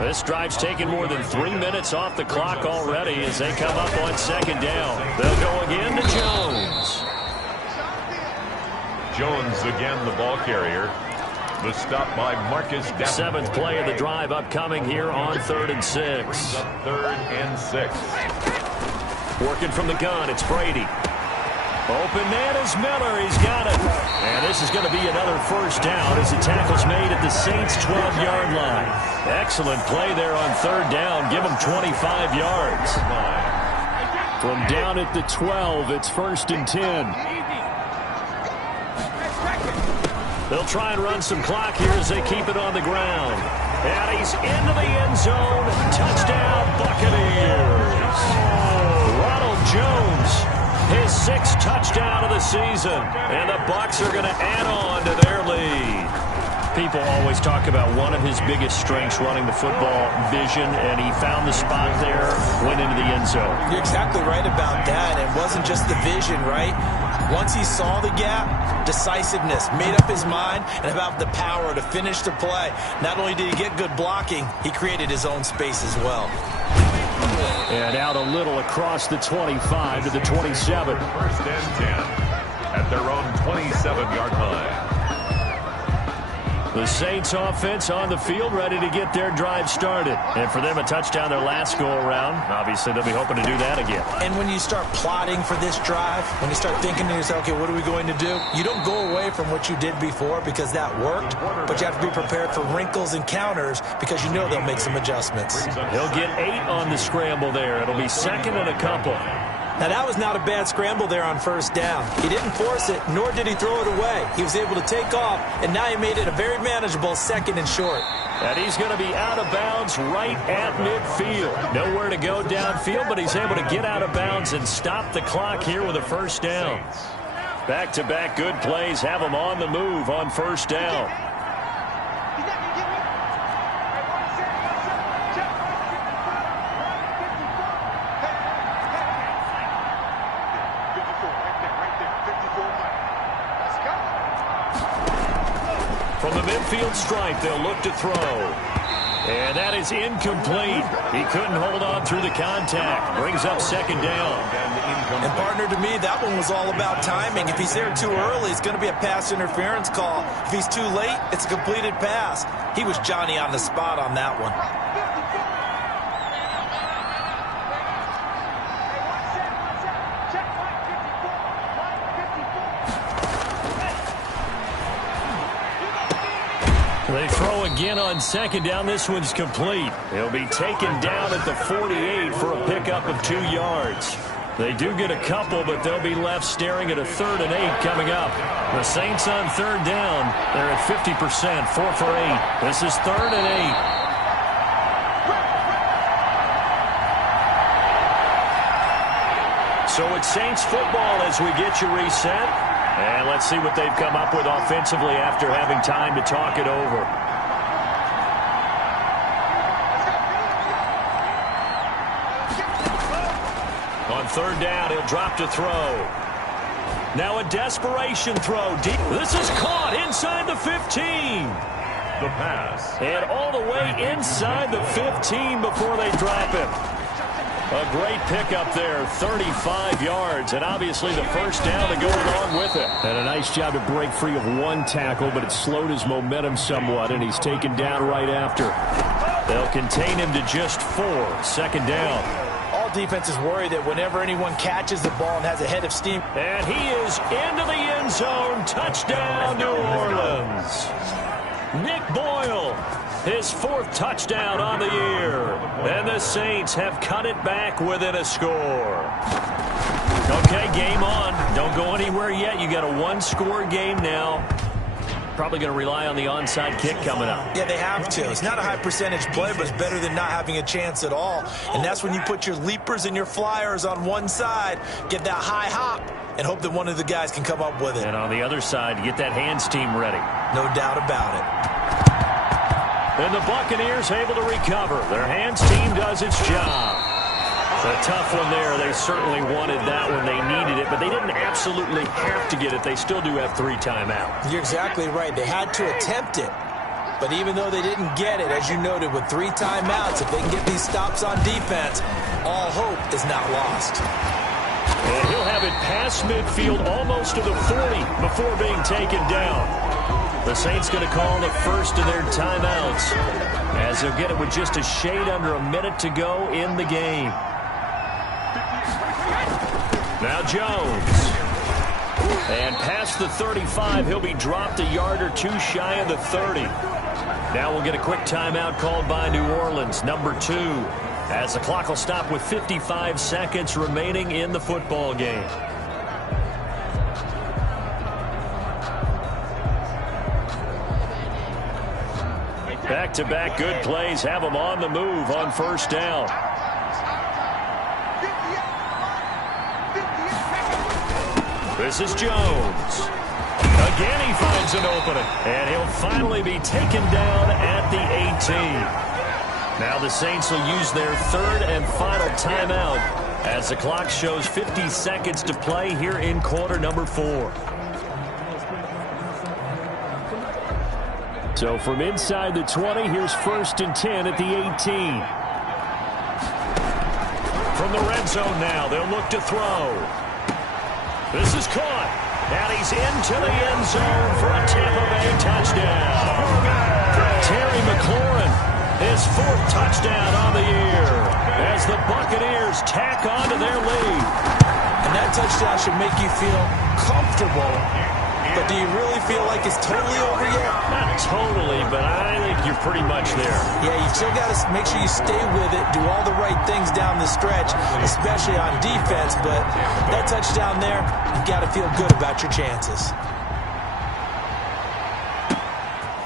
This drive's taken more than 3 minutes off the clock already as they come up on 2nd down. They'll go again to Jones. Jones again the ball carrier. The stop by Marcus Davenport. 7th play of the drive upcoming here on 3rd and 6. 3rd and 6. Working from the gun, it's Brady. Open man is Miller. He's got it. And this is going to be another 1st down as the tackle's made at the Saints' 12-yard line. Excellent play there on 3rd down. Give them 25 yards. From down at the 12, it's 1st and 10. They'll try and run some clock here as they keep it on the ground. And he's into the end zone. Touchdown, Buccaneers. Ronald Jones, his 6th touchdown of the season. And the Bucs are going to add on to their lead. People always talk about one of his biggest strengths running the football, vision, and he found the spot there, went into the end zone. You're exactly right about that. It wasn't just the vision, right? Once he saw the gap, decisiveness, made up his mind, and about the power to finish the play. Not only did he get good blocking, he created his own space as well. And out a little across the 25 to the 27. 1st and 10 at their own 27-yard line. The Saints offense on the field, ready to get their drive started. And for them, a touchdown their last go-around. Obviously, they'll be hoping to do that again. And when you start plotting for this drive, when you start thinking to yourself, okay, what are we going to do? You don't go away from what you did before because that worked, but you have to be prepared for wrinkles and counters because you know they'll make some adjustments. He'll get 8 on the scramble there. It'll be 2nd and a couple. Now, that was not a bad scramble there on 1st down. He didn't force it, nor did he throw it away. He was able to take off, and now he made it a very manageable 2nd and short. And he's going to be out of bounds right at midfield. Nowhere to go downfield, but he's able to get out of bounds and stop the clock here with a 1st down. Back-to-back good plays have him on the move on 1st down. From the midfield stripe, they'll look to throw. And that is incomplete. He couldn't hold on through the contact. Brings up 2nd down. And partner, to me, that one was all about timing. If he's there too early, it's going to be a pass interference call. If he's too late, it's a completed pass. He was Johnny on the spot on that one. They throw again on 2nd down. This one's complete. He'll be taken down at the 48 for a pickup of 2 yards. They do get a couple, but they'll be left staring at a 3rd and 8 coming up. The Saints on 3rd down. They're at 50%, 4 for 8. This is 3rd and 8. So it's Saints football as we get you reset. And let's see what they've come up with offensively after having time to talk it over. On third down, he'll drop to throw. Now a desperation throw deep. This is caught inside the 15. The pass. And all the way inside the 15 before they drop him. A great pickup there, 35 yards, and obviously the first down to go along with it. And a nice job to break free of one tackle, but it slowed his momentum somewhat, and he's taken down right after. They'll contain him to just 4. Second down. All defenses worry that whenever anyone catches the ball and has a head of steam. And he is into the end zone. Touchdown, New Orleans. Nick Boyle, his 4th touchdown on the year. And the Saints have cut it back within a score. Okay, game on. Don't go anywhere yet. You got a 1-score game now. Probably going to rely on the onside kick coming up. Yeah, they have to. It's not a high percentage play, but it's better than not having a chance at all. And that's when you put your leapers and your flyers on one side, get that high hop, and hope that one of the guys can come up with it. And on the other side, get that hands team ready. No doubt about it. And the Buccaneers able to recover. Their hands team does its job. A tough one there. They certainly wanted that one. They needed it, but they didn't absolutely have to get it. They still do have 3 timeouts. You're exactly right. They had to attempt it. But even though they didn't get it, as you noted, with 3 timeouts, if they can get these stops on defense, all hope is not lost. And he'll have it past midfield almost to the 40 before being taken down. The Saints going to call the first of their timeouts, as they'll get it with just a shade under a minute to go in the game. Now Jones. And past the 35, he'll be dropped a yard or 2 shy of the 30. Now we'll get a quick timeout called by New Orleans, number 2, as the clock will stop with 55 seconds remaining in the football game. Back-to-back good plays have them on the move on first down. This is Jones. Again, he finds an opening. And he'll finally be taken down at the 18. Now the Saints will use their 3rd and final timeout as the clock shows 50 seconds to play here in quarter number 4. So from inside the 20, here's 1st and 10 at the 18. From the red zone now, they'll look to throw. This is caught, and he's into the end zone for a Tampa Bay touchdown. Terry McLaurin, his 4th touchdown on the year, as the Buccaneers tack on to their lead. And that touchdown should make you feel comfortable. But do you really feel like it's totally over yet? Not totally, but I think you're pretty much there. Yeah, you still got to make sure you stay with it, do all the right things down the stretch, especially on defense. But that touchdown there, you've got to feel good about your chances.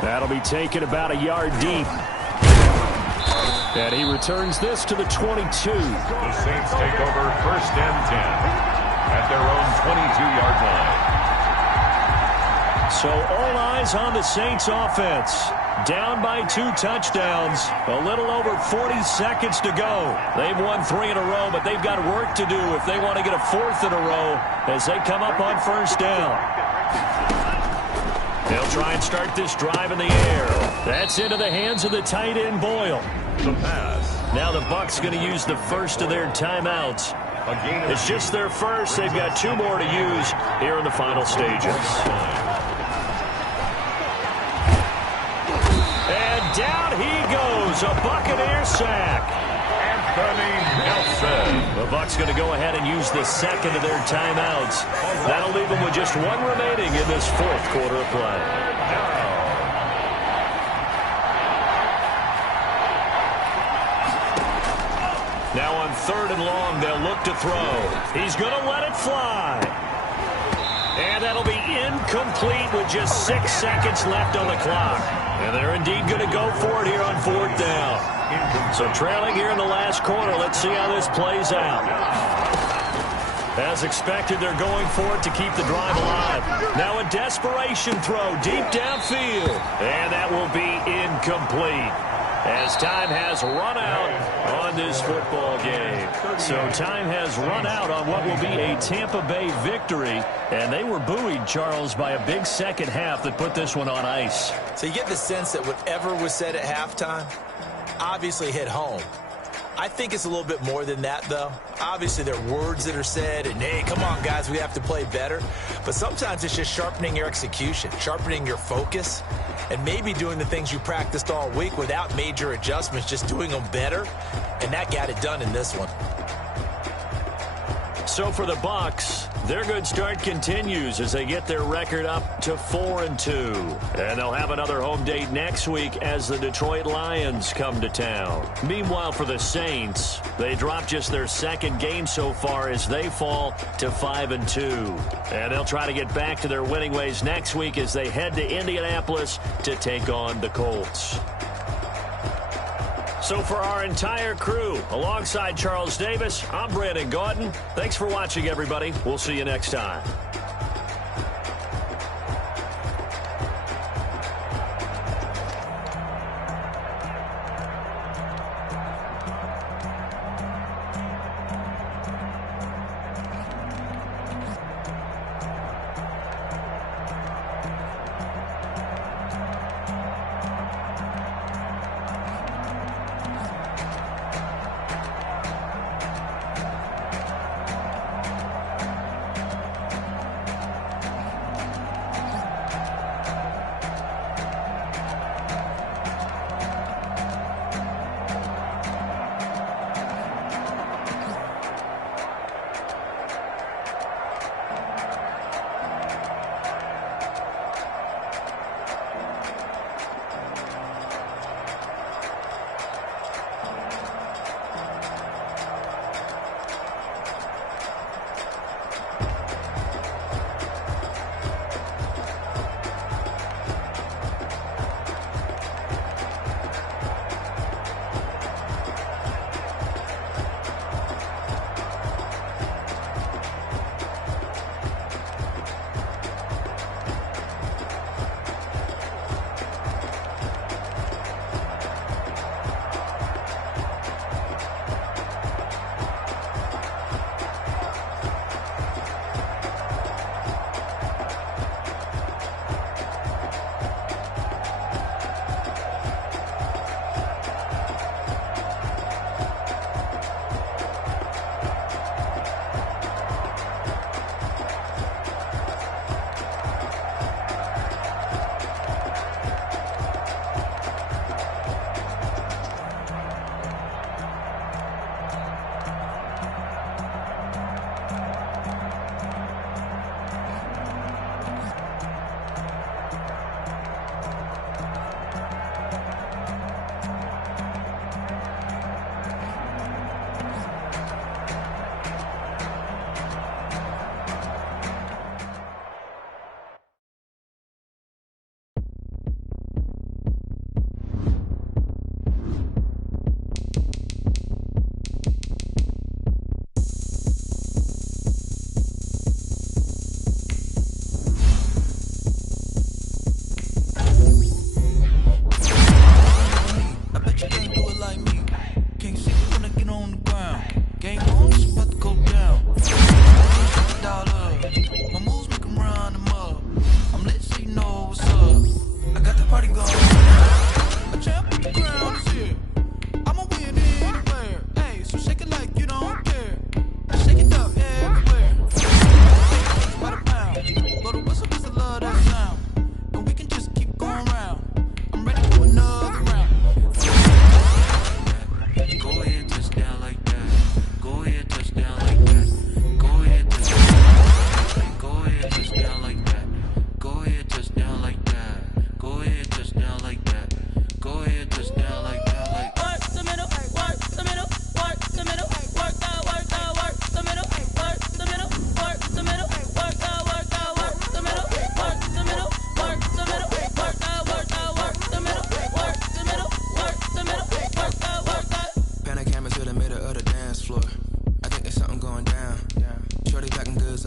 That'll be taken about a yard deep. And he returns this to the 22. The Saints take over 1st and 10 at their own 22-yard line. So all eyes on the Saints offense. Down by 2 touchdowns. A little over 40 seconds to go. They've won 3 in a row, but they've got work to do if they want to get a 4th in a row as they come up on first down. They'll try and start this drive in the air. That's into the hands of the tight end Boyle. The pass. Now the Bucs going to use the first of their timeouts. It's just their first. They've got 2 more to use here in the final stages. Down he goes, a Buccaneer sack. Anthony Nelson. The Bucs going to go ahead and use the second of their timeouts. That'll leave them with just 1 remaining in this 4th quarter of play. Now on 3rd and long, they'll look to throw. He's going to let it fly. And that'll be incomplete with just 6 seconds left on the clock. And they're indeed going to go for it here on 4th down. So trailing here in the last quarter, let's see how this plays out. As expected, they're going for it to keep the drive alive. Now a desperation throw deep downfield. And that will be incomplete, as time has run out on this football game. So time has run out on what will be a Tampa Bay victory. And they were buoyed, Charles, by a big second half that put this one on ice. So you get the sense that whatever was said at halftime obviously hit home. I think it's a little bit more than that, though. Obviously, there are words that are said, and, hey, come on, guys, we have to play better. But sometimes it's just sharpening your execution, sharpening your focus, and maybe doing the things you practiced all week without major adjustments, just doing them better. And that got it done in this one. So for the Bucs, their good start continues as they get their record up to 4-2. And they'll have another home date next week as the Detroit Lions come to town. Meanwhile, for the Saints, they drop just their second game so far as they fall to 5-2. And they'll try to get back to their winning ways next week as they head to Indianapolis to take on the Colts. So for our entire crew, alongside Charles Davis, I'm Brandon Gaudin. Thanks for watching, everybody. We'll see you next time.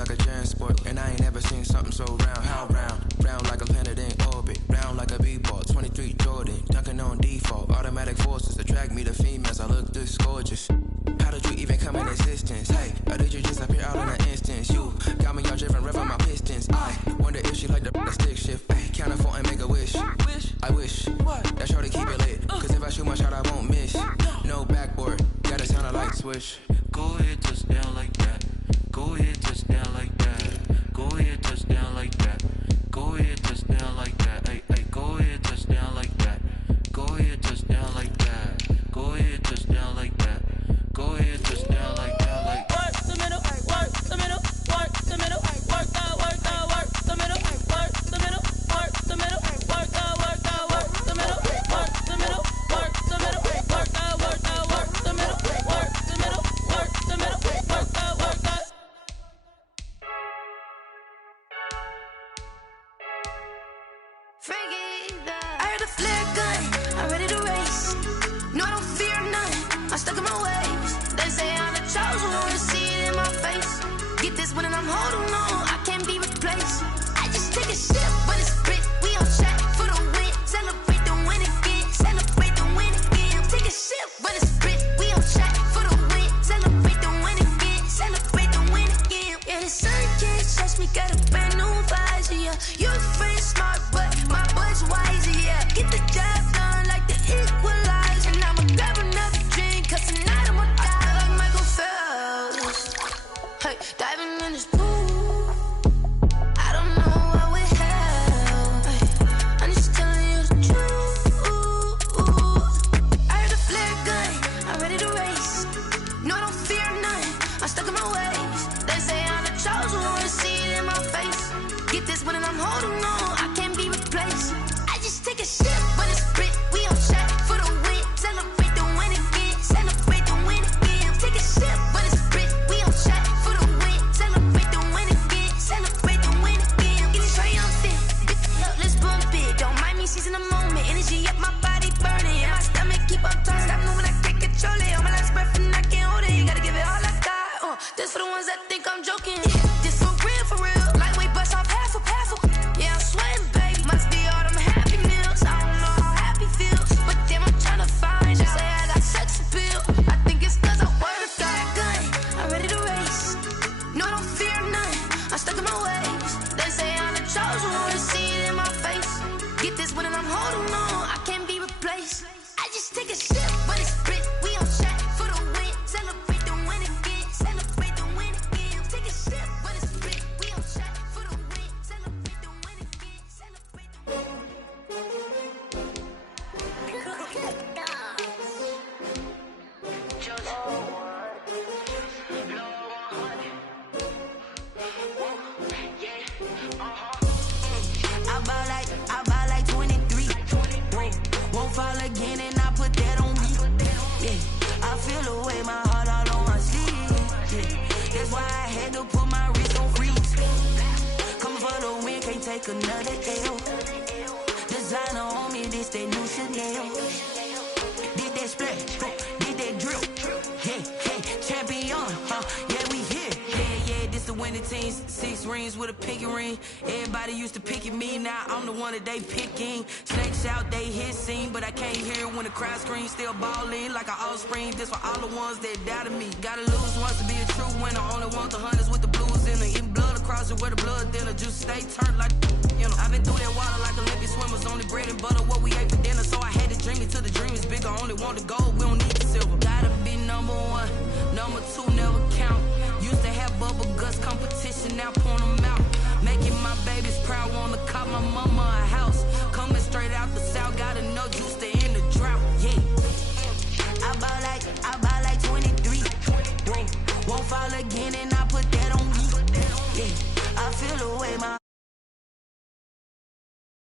like a giant sport, and I ain't never seen something so round. How round? Round like a planet in orbit, round like a b-ball. 23 Jordan, dunking on default. Automatic forces attract me to females. I look this gorgeous. How did you even come in existence? Hey, or did you just appear out in an instance? You got me all driven, revving my pistons. I wonder if she like the stick shift. Ay, count a 4 and make a wish. I wish that shorty keep it lit. Cause if I shoot my shot, I won't miss. No backboard, gotta sound a light switch. Go ahead, touchdown like that. Go ahead, touchdown like that. Go ahead, touchdown like that. Go ahead, touchdown like that. Hey, hey, go ahead, touchdown like that. Go ahead, touchdown like that. Go ahead, touchdown like that. Go ahead, touchdown like that. Like work the middle, work the middle, work the middle, work the middle, work the middle, work the middle, work the middle, work the middle, work the middle, work the middle, work the middle, work the middle, work the middle, work the. I heard a flare gun, I'm ready to race. No, I don't fear none, I'm stuck in my ways. They say I'm the chosen one, to see it in my face. Get this one and I'm holding on, I can't be replaced. I just take a sip, but it's split, we on track for the win. Celebrate the win again, celebrate the win again. Take a sip, but it's split, we on track for the win. Celebrate the win again, celebrate the win again. Yeah, the sun can't touch me, got a brand new visor, yeah. You're friend smart, but my boy's wiser, yeah. Get the job done like the equalizer. And I'ma grab another drink, cause tonight I'ma die like Michael Phelps. Hey, diving in this pool, I don't know what we have. Hey, I'm just telling you the truth. I heard a flare gun, I'm ready to race. No, I don't fear none, I'm stuck in my ways. They say I'm the chosen one, to see it in my face. Get this one and I'm holding on, I can't be replaced. I just take a sip, but it's split, we on track for the win. Celebrate the win again, celebrate the win again. Take a sip, but it's split, we on track for the win. Celebrate the win again, celebrate the win again. Get it triumphant, let's bump it. Don't mind me seizing the moment, energy up my body burning. And my stomach keep on turning, stop moving, I can't control it. On my last breath and I can't hold it, you gotta give it all I got. This for the ones that think I'm joking. This for real, lightweight bust off half a. Yeah, I'm sweating, baby, must be all them happy meals. I don't know how happy feels, but damn, I'm tryna find you. Say I got sex appeal, I think it's cause I work that gun, I'm ready to race. No, I don't fear none, I'm stuck in my ways. They say I'm the chosen one, to see it in my face. Get this one and I'm holding on, I can't be replaced. I just take a sip, but it's split, we on track for the win. Celebrate the win again, celebrate the win again. Take a sip, but it's split, we on track for the win. Celebrate the win again, celebrate the win. I buy like 23. Won't fall again and I put that on me. Yeah, I feel the way, my heart all on my sleeve. Yeah, that's why I had to put my wrist on freeze. Coming for the win, can't take another L. Designer on me, this that new Chanel. Did that splash, did that drip. Yeah, champion, yeah, we here. Yeah, this the winning teams. 6 rings with a pinky ring. Everybody used to pick at me, now I'm the one that they picking. Snakes out, they hit scene, but I can't hear it when the crowd screams. Still ballin' like an offspring. This for all the ones that doubted me. Gotta lose once to be a true winner. Only want the hunters with the blues in it. Eating blood across it where the blood thinner. Juice stay turned like, you know. I've been through that water like Olympic swimmers. Only bread and butter, what we ate for dinner. So I had to dream it till the dream is bigger. Only want the gold, we don't need the silver. Gotta be number 1, number 2 never count. Used to have bubble guts competition, now point them out. Making my babies proud, wanna cop my mama a house.